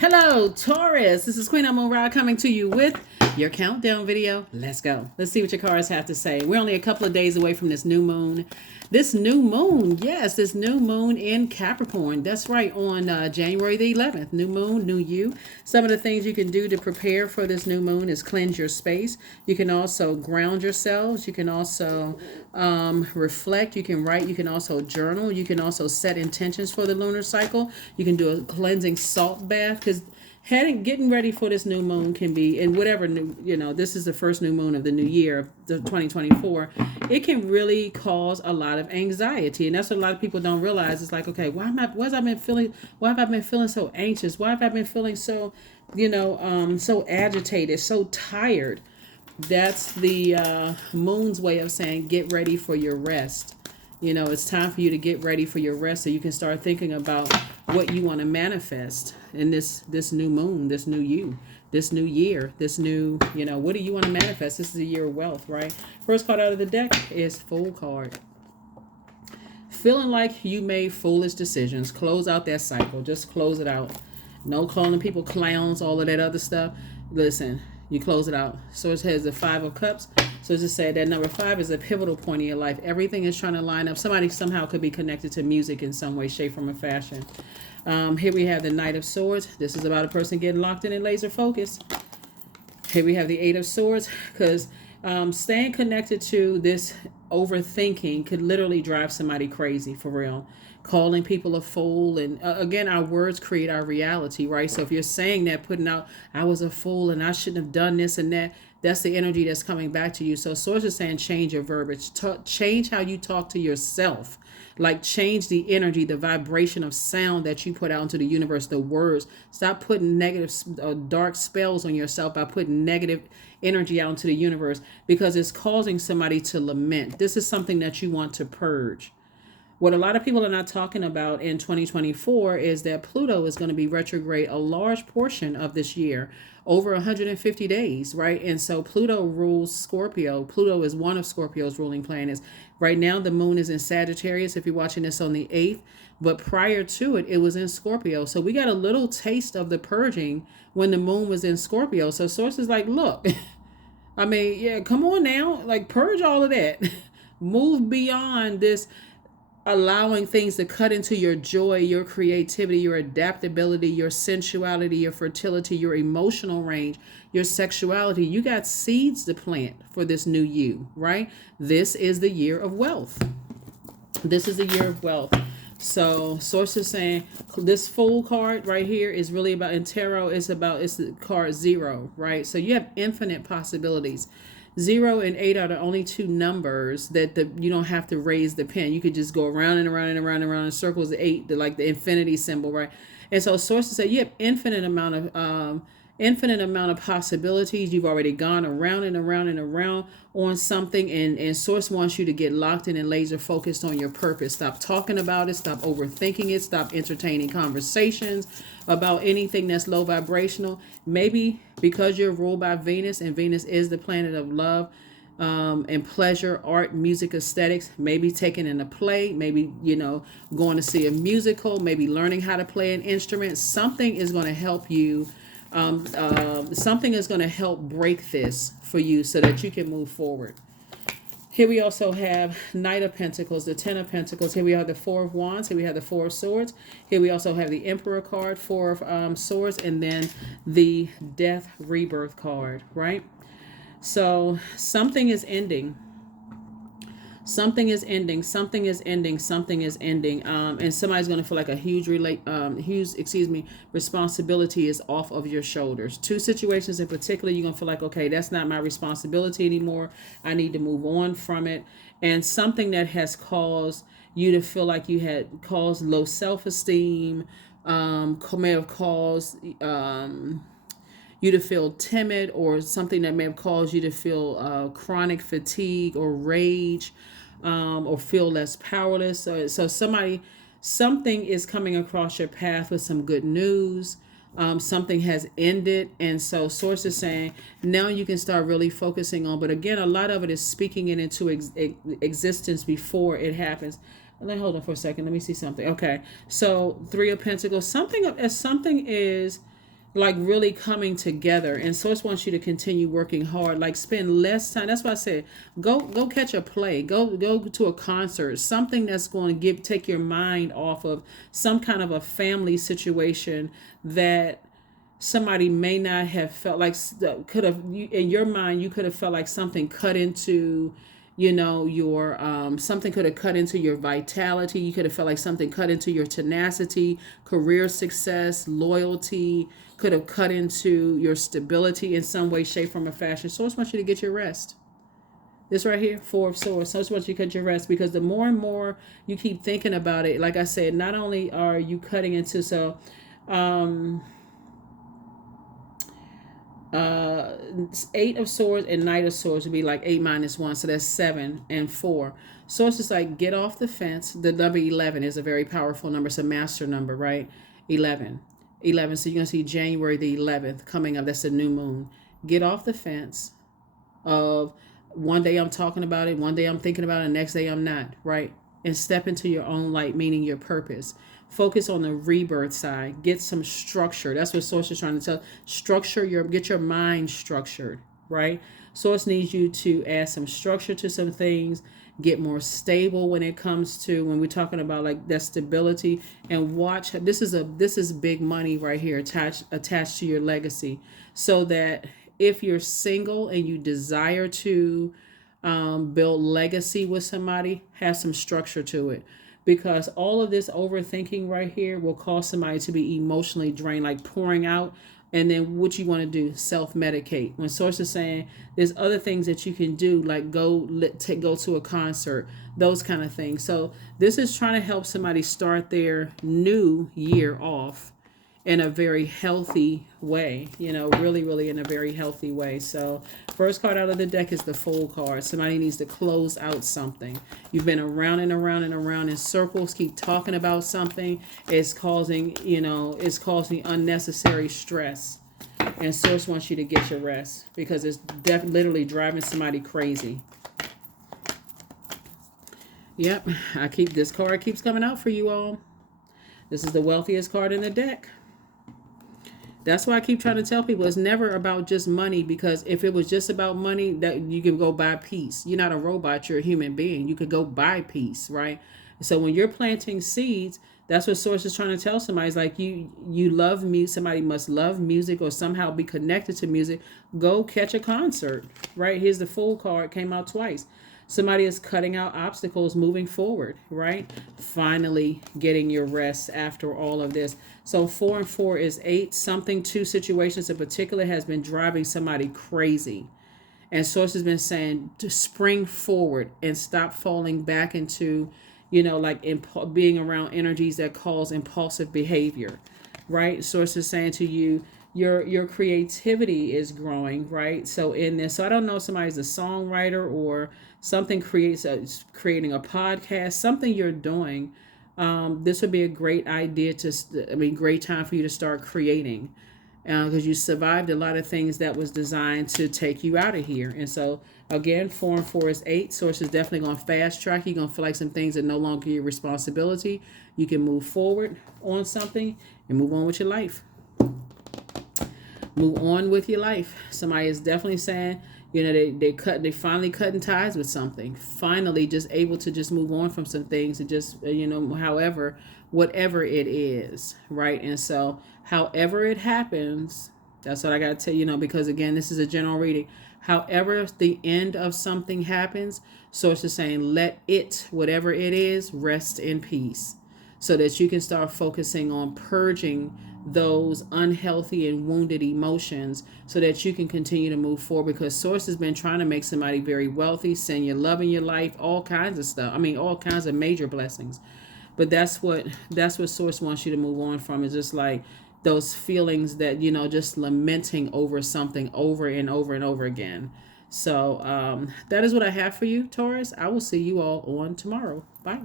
Hello, Taurus. This is Queen Amun Ra coming to you with your countdown video. Let's go. Let's see what your cards have to say. We're only a couple of days away from this new moon. This new moon, yes, this new moon in Capricorn. That's right, on January the 11th. New moon, new you. Some of the things you can do to prepare for this new moon is cleanse your space. You can also ground yourselves. You can also reflect. You can write. You can also journal. You can also set intentions for the lunar cycle. You can do a cleansing salt bath because getting ready for this new moon can be, and whatever new, this is the first new moon of the new year, the 2024. It can really cause a lot of anxiety, and that's what a lot of people don't realize. It's like, okay, why have I been feeling so anxious? Why have I been feeling so, so agitated, so tired? That's the moon's way of saying get ready for your rest. It's time for you to get ready for your rest so you can start thinking about what you want to manifest in this new moon, this new you, this new year, this new, what do you want to manifest? This is a year of wealth, right? First card out of the deck is Fool card. Feeling like you made foolish decisions. Close out that cycle. Just close it out. No calling people clowns, all of that other stuff. Listen, you close it out. So it has the 5 of Cups. So as I said, that number 5 is a pivotal point in your life. Everything is trying to line up. Somebody somehow could be connected to music in some way, shape, form, or fashion. Here we have the Knight of Swords. This is about a person getting locked in and laser focus. Here we have the 8 of Swords, because staying connected to this overthinking could literally drive somebody crazy, for real. Calling people a fool, and again, our words create our reality, right? So if you're saying that, putting out, I was a fool and I shouldn't have done this and that, that's the energy that's coming back to you. So Swords is saying change your verbiage, change how you talk to yourself. Like, change the energy, the vibration of sound that you put out into the universe, the words. Stop putting negative, dark spells on yourself by putting negative energy out into the universe, because it's causing somebody to lament. This is something that you want to purge. What a lot of people are not talking about in 2024 is that Pluto is going to be retrograde a large portion of this year, over 150 days, right? And so Pluto rules Scorpio. Pluto is one of Scorpio's ruling planets. Right now, the moon is in Sagittarius, if you're watching this on the 8th, but prior to it, it was in Scorpio. So we got a little taste of the purging when the moon was in Scorpio. So sources like, look, I mean, yeah, come on now, like, purge all of that. Move beyond this, allowing things to cut into your joy, your creativity, your adaptability, your sensuality, your fertility, your emotional range, your sexuality. You got seeds to plant for this new you, right? This is the year of wealth. This is the year of wealth. So sources saying this Fool card right here is really about, in tarot, it's the card 0, right? So you have infinite possibilities. 0 and 8 are the only two numbers that you don't have to raise the pen. You could just go around and around and around and around in circles. The 8, like the infinity symbol, right? And so sources say you have infinite amount of possibilities. You've already gone around and around and around on something, and source wants you to get locked in and laser focused on your purpose. Stop talking about it, stop overthinking it, stop entertaining conversations about anything that's low vibrational. Maybe because you're ruled by Venus, and Venus is the planet of love, and pleasure, art, music, aesthetics, maybe taking in a play, maybe, going to see a musical, maybe learning how to play an instrument. Something is going to help you. Something is going to help break this for you so that you can move forward. Here we also have Knight of Pentacles, the 10 of Pentacles. Here we have the 4 of Wands. Here we have the 4 of Swords. Here we also have the Emperor card, 4 of Swords, and then the Death Rebirth card, right? So something is ending. Something is ending. Something is ending. Something is ending. And somebody's going to feel like a huge responsibility is off of your shoulders. 2 situations in particular, you're going to feel like, okay, that's not my responsibility anymore. I need to move on from it. And something that has caused you to feel like you had caused low self-esteem, may have caused you to feel timid, or something that may have caused you to feel chronic fatigue or rage, or feel less powerless. So something is coming across your path with some good news. Something has ended, and so source is saying now you can start really focusing on. But again, a lot of it is speaking it into existence before it happens. And then hold on for a second. Let me see something. Okay, so 3 of Pentacles. Something is like really coming together. And Source wants you to continue working hard, like spend less time. That's why I said go catch a play, go to a concert, something that's going to take your mind off of some kind of a family situation that somebody may not have felt like, could have, in your mind you could have felt like something cut into, your something could have cut into your vitality. You could have felt like something cut into your tenacity, career success, loyalty, could have cut into your stability in some way, shape, form, or fashion. So I just want you to get your rest. This right here, Four of Swords. So I just want you to cut your rest, because the more and more you keep thinking about it, like I said, not only are you cutting into, uh Eight of Swords and Knight of Swords would be like 8 minus 1, so that's 7 and 4. So it's just like, get off the fence. The number 11 is a very powerful number. It's a master number, right? 11. So you're going to see January the 11th coming up. That's a new moon. Get off the fence of one day I'm talking about it, one day I'm thinking about it, next day I'm not, right? And step into your own light, meaning your purpose. Focus on the rebirth side. Get some structure. That's what Source is trying to tell. Get your mind structured, right? Source needs you to add some structure to some things, get more stable when it comes to, when we're talking about like that stability. And watch, this is big money right here attached to your legacy, so that if you're single and you desire to build legacy with somebody, have some structure to it. Because all of this overthinking right here will cause somebody to be emotionally drained, like pouring out. And then what you want to do, self-medicate. When Source is saying there's other things that you can do, like go to a concert, those kind of things. So this is trying to help somebody start their new year off in a very healthy way, really, really in a very healthy way. So first card out of the deck is the Fool card. Somebody needs to close out something. You've been around and around and around in circles, keep talking about something. It's causing unnecessary stress. And Source wants you to get your rest, because it's literally driving somebody crazy. Yep, this card keeps coming out for you all. This is the wealthiest card in the deck. That's why I keep trying to tell people it's never about just money, because if it was just about money, that you can go buy peace. You're not a robot, you're a human being. You could go buy peace, right? So when you're planting seeds, that's what Source is trying to tell somebody. It's like you love music. Somebody must love music or somehow be connected to music. Go catch a concert, right? Here's the Fool card, came out twice. Somebody is cutting out obstacles, moving forward, right? Finally getting your rest after all of this. So 4 and 4 is 8. Something, two situations in particular, has been driving somebody crazy. And Source has been saying to spring forward and stop falling back into, being around energies that cause impulsive behavior, right? Source is saying to you, your creativity is growing, right? So in this, so I don't know if somebody's a songwriter or something, creating a podcast, something you're doing. This would be a great idea great time for you to start creating, because you survived a lot of things that was designed to take you out of here. And so again, 4 and 4 is 8. Source is definitely going to fast track. You're going to feel like some things are no longer your responsibility. You can move forward on something and move on with your life. Move on with your life. Somebody is definitely saying, they finally cutting ties with something. Finally just able to just move on from some things and just, whatever it is, right? And so however it happens, that's what I got to tell you, because again, this is a general reading. However the end of something happens, Source is saying, let it, whatever it is, rest in peace, so that you can start focusing on purging those unhealthy and wounded emotions, so that you can continue to move forward. Because Source has been trying to make somebody very wealthy, send you love in your life, all kinds of stuff. All kinds of major blessings. But that's what Source wants you to move on from, is just like those feelings that, just lamenting over something over and over and over again. So that is what I have for you, Taurus. I will see you all on tomorrow. Bye.